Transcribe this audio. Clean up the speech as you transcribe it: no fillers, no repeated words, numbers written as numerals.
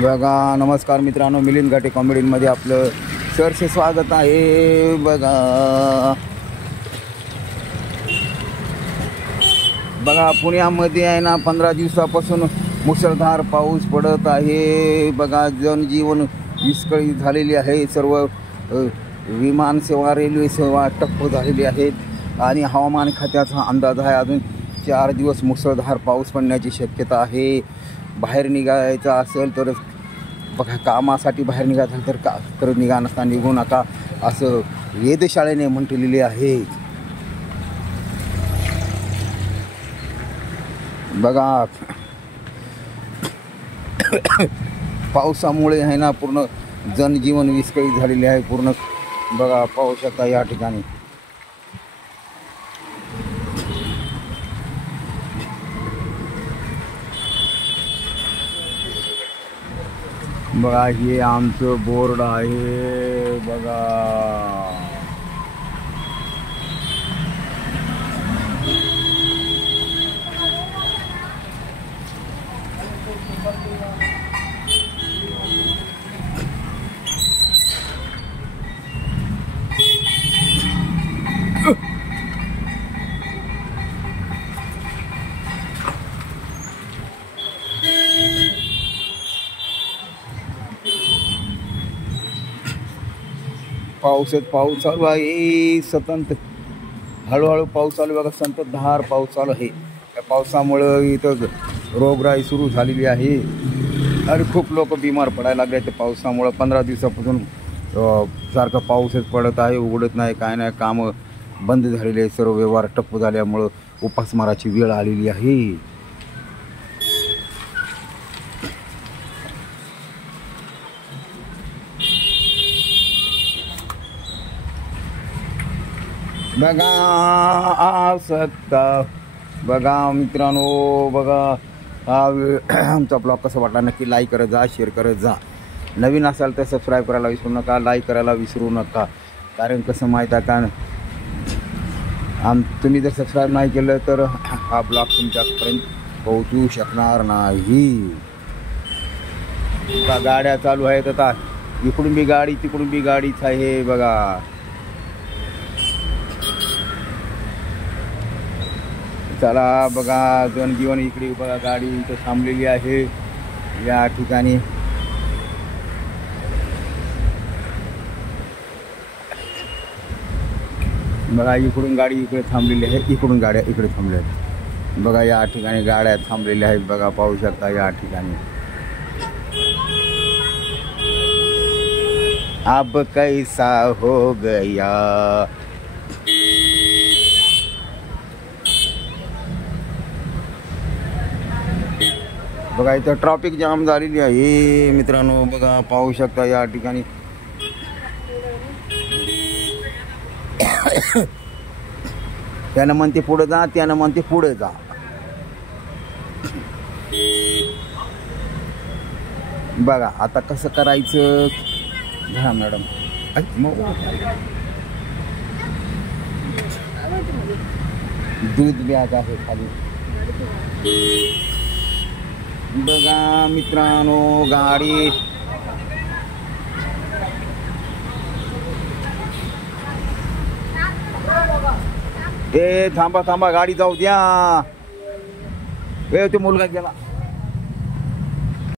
बघा नमस्कार मित्रांनो, मिलिंद घाटे कॉमेडीमध्ये आपलं सरसे स्वागत आहे। बघा पुण्यामध्ये आहे ना 15 दिवसापासून मुसळधार पाऊस पडत आहे। बघा जनजीवन विस्कळीत झालेली आहे। सर्व विमान सेवा रेल्वे सेवा ठप्प झालेली आहेत आणि हवामान खात्याचा अंदाज आहे अजून 4 दिवस मुसळधार पाऊस पडण्याची शक्यता आहे। बाहेर निघायचं असेल तर बघा कामासाठी बाहेर निघायचं तर तर निघू नका असं वेधशाळेने म्हटलेले आहे। बघा पावसामुळे आहे ना पूर्ण जनजीवन विस्कळीत झालेले आहे पूर्ण। बघा पाहू शकता या ठिकाणी बघा हे आमचं बोर्ड आहे। बघा पाऊस चालू आहे सतत हळूहळू पाऊस चालू बघा संततधार पाऊस चालू आहे। त्या पावसामुळं इथं रोगराई सुरू झालेली आहे आणि खूप लोक बिमार पडायला लागले त्या पावसामुळं। 15 दिवसापासून सारखा पाऊसच पडत आहे, उघडत नाही काय नाही, कामं बंद झालेले आहे, सर्व व्यवहार ठप्प झाल्यामुळं उपासमाराची वेळ आलेली आहे। बघा आसक्ता बघा मित्रांनो, बघा हा आमचा ब्लॉग कसा वाटला नक्की लाईक करत जा, शेअर करत जा। नवीन असाल तर सबस्क्राईब करायला विसरू नका, लाईक करायला विसरू नका। कारण कसं माहीत आहे का तुम्ही जर सबस्क्राईब नाही केलं तर हा ब्लॉग तुमच्यापर्यंत पोहोचू शकणार नाही। बघा गाड्या चालू आहेत आता, इकडून बी गाडी तिकडून बी गाडीच आहे। बघा चला बघा जनजीवन इकडे बघा गाडी इथं थांबलेली आहे या ठिकाणी। बघा इकडून गाडी इकडे थांबलेली आहे, इकडून गाड्या इकडे थांबल्या आहेत। बघा या ठिकाणी गाड्या थांबलेल्या आहेत, बघा पाहू शकता या ठिकाणी। अब कैसा हो गया बघा इथं ट्रॅफिक जाम झालेली आहे मित्रांनो। बघा पाहू शकता या ठिकाणी त्यानं म्हणते पुढे जा, त्यानं म्हणते पुढे जा। बघा आता कसं करायचं घ्या मॅडम, दूध बॅग आहे खाली। बघा मित्रांनो गाडी थांबा गाडी जाऊ द्या। तो मुलगा गेला।